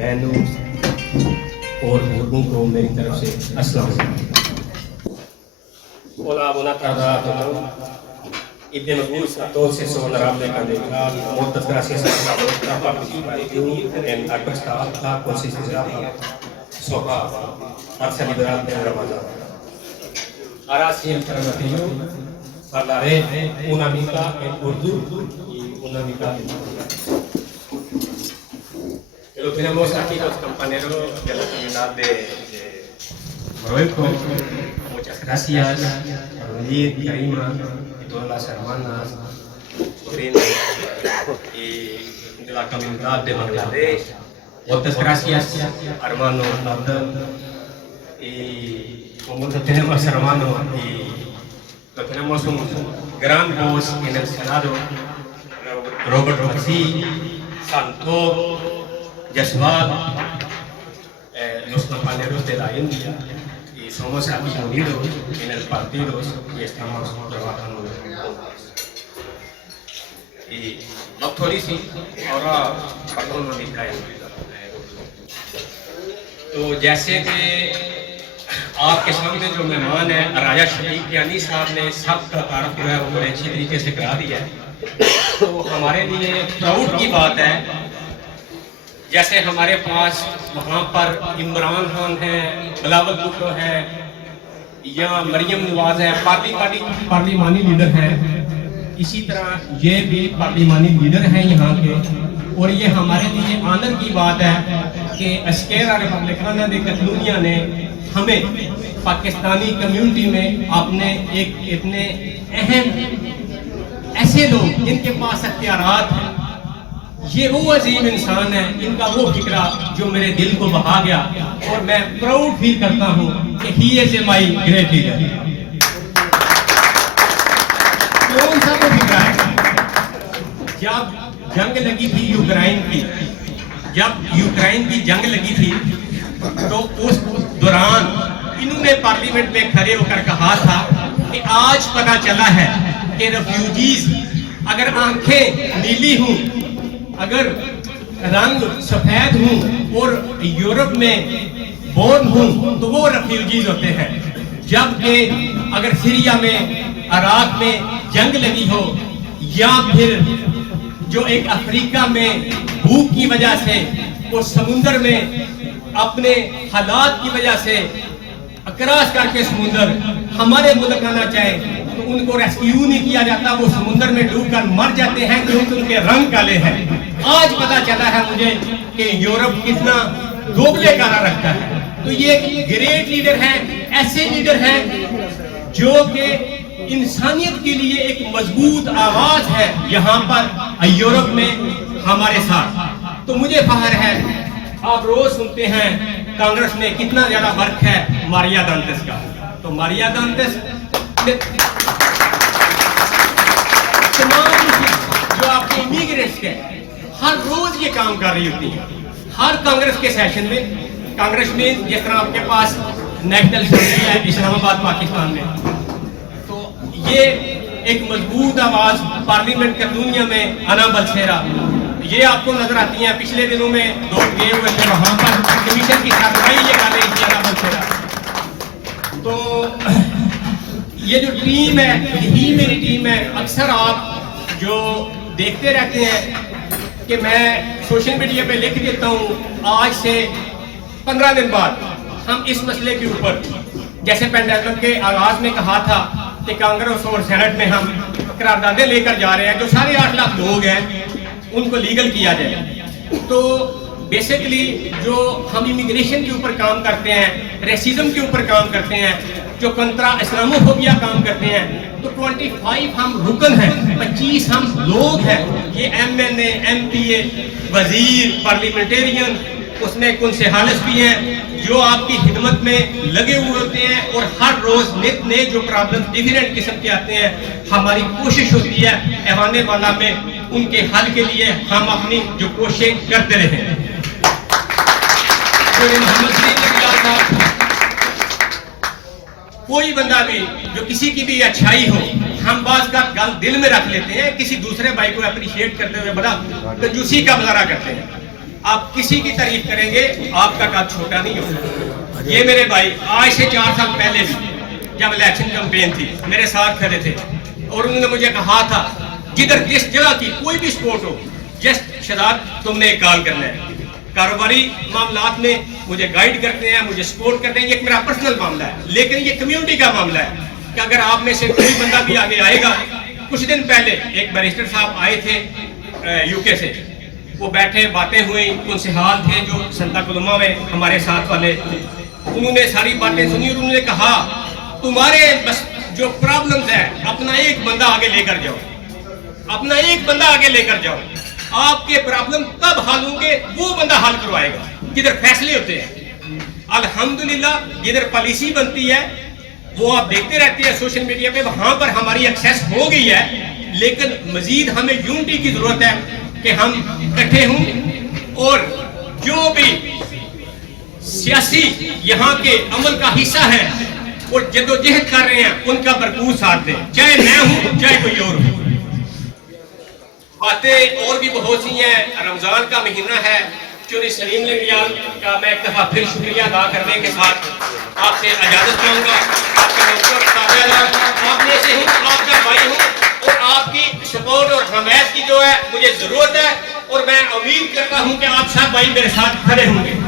बहनों और बुजुर्गों को मेरी तरफ से अस्सलाम वालेकुम। Hola, buenas tardes a todos. Y de gusto a todos esos honorables candidatos. Muchas gracias a vuestra participación en questa alta considerata sopra Marcia Liberal de Ramadán. Ahora sí, en alternativa, hablaré una mica en Urdu y una mica en Urdu. Lo tenemos aquí los compañeros de la comunidad de Marruecos. Muchas gracias a Walid, Karima y todas las hermanas, sobrinas y de la comunidad de Bangladesh. Muchas gracias, hermano Nathan. Y como lo tenemos hermano y lo tenemos un gran voz en el Senado, Robert Bassi, Santo, Yaswal, los compañeros de la India. Somos aquí unidos en el partido y estamos trabajando juntos. Y थोड़ी सी और पढ़ों में दिखाया। तो जैसे कि आपके सामने जो मेहमान है राजा शफीक यानी साहब ने सबका तारुफ जो है वो बड़े अच्छी तरीके से करा दिया है। तो हमारे लिए प्राउड की बात है, जैसे हमारे पास वहाँ पर इमरान खान है, बिलावल भुट्टो है या मरियम नवाज है, पार्लिमानी लीडर है। इसी तरह ये भी पार्लिमानी लीडर हैं यहाँ के। और ये हमारे लिए आनंद की बात है कि एस्केरा रिपब्लिकाना दे कतलूनिया ने हमें पाकिस्तानी कम्युनिटी में अपने एक इतने अहम ऐसे लोग जिनके पास अख्तियारात हैं, ये वो अजीम इंसान है, इनका वो फिक्रा जो मेरे दिल को बहा गया और मैं प्राउड फील करता हूँ कि he is a my great leader. कौन सा वो फिक्रा है? जब जंग लगी थी यूक्रेन की, जब यूक्रेन की जंग लगी थी तो उस दौरान इन्होंने पार्लियामेंट में खड़े होकर कहा था कि आज पता चला है कि रेफ्यूजीज अगर आंखें नीली हूं, अगर रंग सफेद हूं और यूरोप में बोर्न हूं तो वो रेफ्यूजीज होते हैं। जबकि अगर सीरिया में, इराक में जंग लगी हो या फिर जो एक अफ्रीका में भूख की वजह से वो समुद्र में अपने हालात की वजह से क्रॉस करके समुद्र हमारे मुल्क आना चाहे तो उनको रेस्क्यू नहीं किया जाता, वो समुद्र में डूबकर मर जाते हैं क्योंकि उनके रंग काले हैं। आज पता चला है मुझे कि यूरोप कितना दोगले कारा रखता है। तो ये ग्रेट लीडर है, ऐसे लीडर हैं जो कि इंसानियत के लिए एक मजबूत आवाज है यहाँ पर यूरोप में हमारे साथ। तो मुझे फख्र है, आप रोज सुनते हैं कांग्रेस में कितना ज्यादा वर्क है मारिया दांतेस का। तो मारिया दांतेस तमाम जो आपके इमिग्रेंट्स के हर रोज ये काम कर रही होती है। हर कांग्रेस के सेशन में, कांग्रेस में जिस तरह आपके पास नेशनल असेंबली है इस्लामाबाद पाकिस्तान में, तो ये एक मजबूत आवाज पार्लियामेंट का दुनिया में अना बलसेरा ये आपको नजर आती है। पिछले दिनों में दो गए हुए थे वहां पर कमीशन की कार्रवाई ये कर रही थी अना बलसेरा। तो ये जो टीम है यही मेरी टीम है। अक्सर आप जो देखते रहते हैं कि मैं सोशल मीडिया पे लिख देता हूँ, आज से 15 दिन बाद हम इस मसले के ऊपर, जैसे पेंडेमिक के आगाज में कहा था कि कांग्रेस और सेनेट में हम करारदादे लेकर जा रहे हैं, जो 8.5 लाख लोग हैं उनको लीगल किया जाए। तो बेसिकली जो हम इमिग्रेशन के ऊपर काम करते हैं, रेसिज्म के ऊपर काम करते हैं, जो कंट्रा इस्लामोफोबिया काम करते हैं, तो 25 हम रुकन हैं, 25 हम लोग हैं। ये MNA, MPA, वजीर, पार्लियामेंटेरियन, उसमें कौन से हालस भी हैं जो आपकी खिदमत में लगे हुए होते हैं और हर रोज नित नए जो प्रॉब्लम डिफरेंट किस्म के आते हैं, हमारी कोशिश होती है ऐवाने वाला में उनके हल के लिए हम अपनी जो कोशिश करते रहे। कोई बंदा भी जो किसी की भी अच्छाई हो, हम बात का गल दिल में रख लेते हैं, किसी दूसरे भाई को अप्रिशिएट करते हुए बड़ा कंजूसी का मुजाहरा करते हैं। आप किसी की तारीफ करेंगे आपका कद छोटा नहीं होगा। ये मेरे भाई आज से 4 साल पहले भी जब इलेक्शन कैंपेन थी मेरे साथ खड़े थे और उन्होंने मुझे कहा था जिधर जिस जगह की कोई भी स्पोर्ट हो जस्ट शहजाद तुमने एक कॉल करना है। कारोबारी मामलात में मुझे गाइड करते हैं, मुझे सपोर्ट करते हैं, ये मेरा पर्सनल मामला है, लेकिन ये कम्युनिटी का मामला है कि अगर आप में से कोई बंदा भी आगे आएगा। कुछ दिन पहले एक बैरिस्टर साहब आए थे यूके से, वो बैठे बातें हुई, उनसे हाल थे जो संता कुलमा में हमारे साथ वाले, उन्होंने सारी बातें सुनी और उन्होंने कहा तुम्हारे बस जो प्रॉब्लम्स है अपना एक बंदा आगे लेकर जाओ, अपना एक बंदा आगे लेकर जाओ, आपके प्रॉब्लम तब हल होंगे वो बंदा हल करवाएगा जिधर फैसले होते हैं। अल्हम्दुलिल्लाह जिधर पॉलिसी बनती है वो आप देखते रहते हैं सोशल मीडिया पे, वहां पर हमारी एक्सेस हो गई है, लेकिन मजीद हमें यूनिटी की जरूरत है कि हम इकट्ठे हों और जो भी सियासी यहाँ के अमल का हिस्सा है और जद्दोजहद कर रहे हैं उनका भरपूर साथ दें, चाहे मैं हूं चाहे कोई और हो। बातें और भी बहुत सी हैं, रमजान का महीना है, चौधरी सलीम लंगियाल का मैं एक दफा फिर शुक्रिया अदा करने के साथ आपसे इजाजत चाहूंगा। आपका नौकर आप में से हूँ, आपका भाई हूँ और आपकी सपोर्ट और हमायत की जो है मुझे जरूरत है और मैं उम्मीद करता हूँ कि आप सब भाई मेरे साथ खड़े होंगे।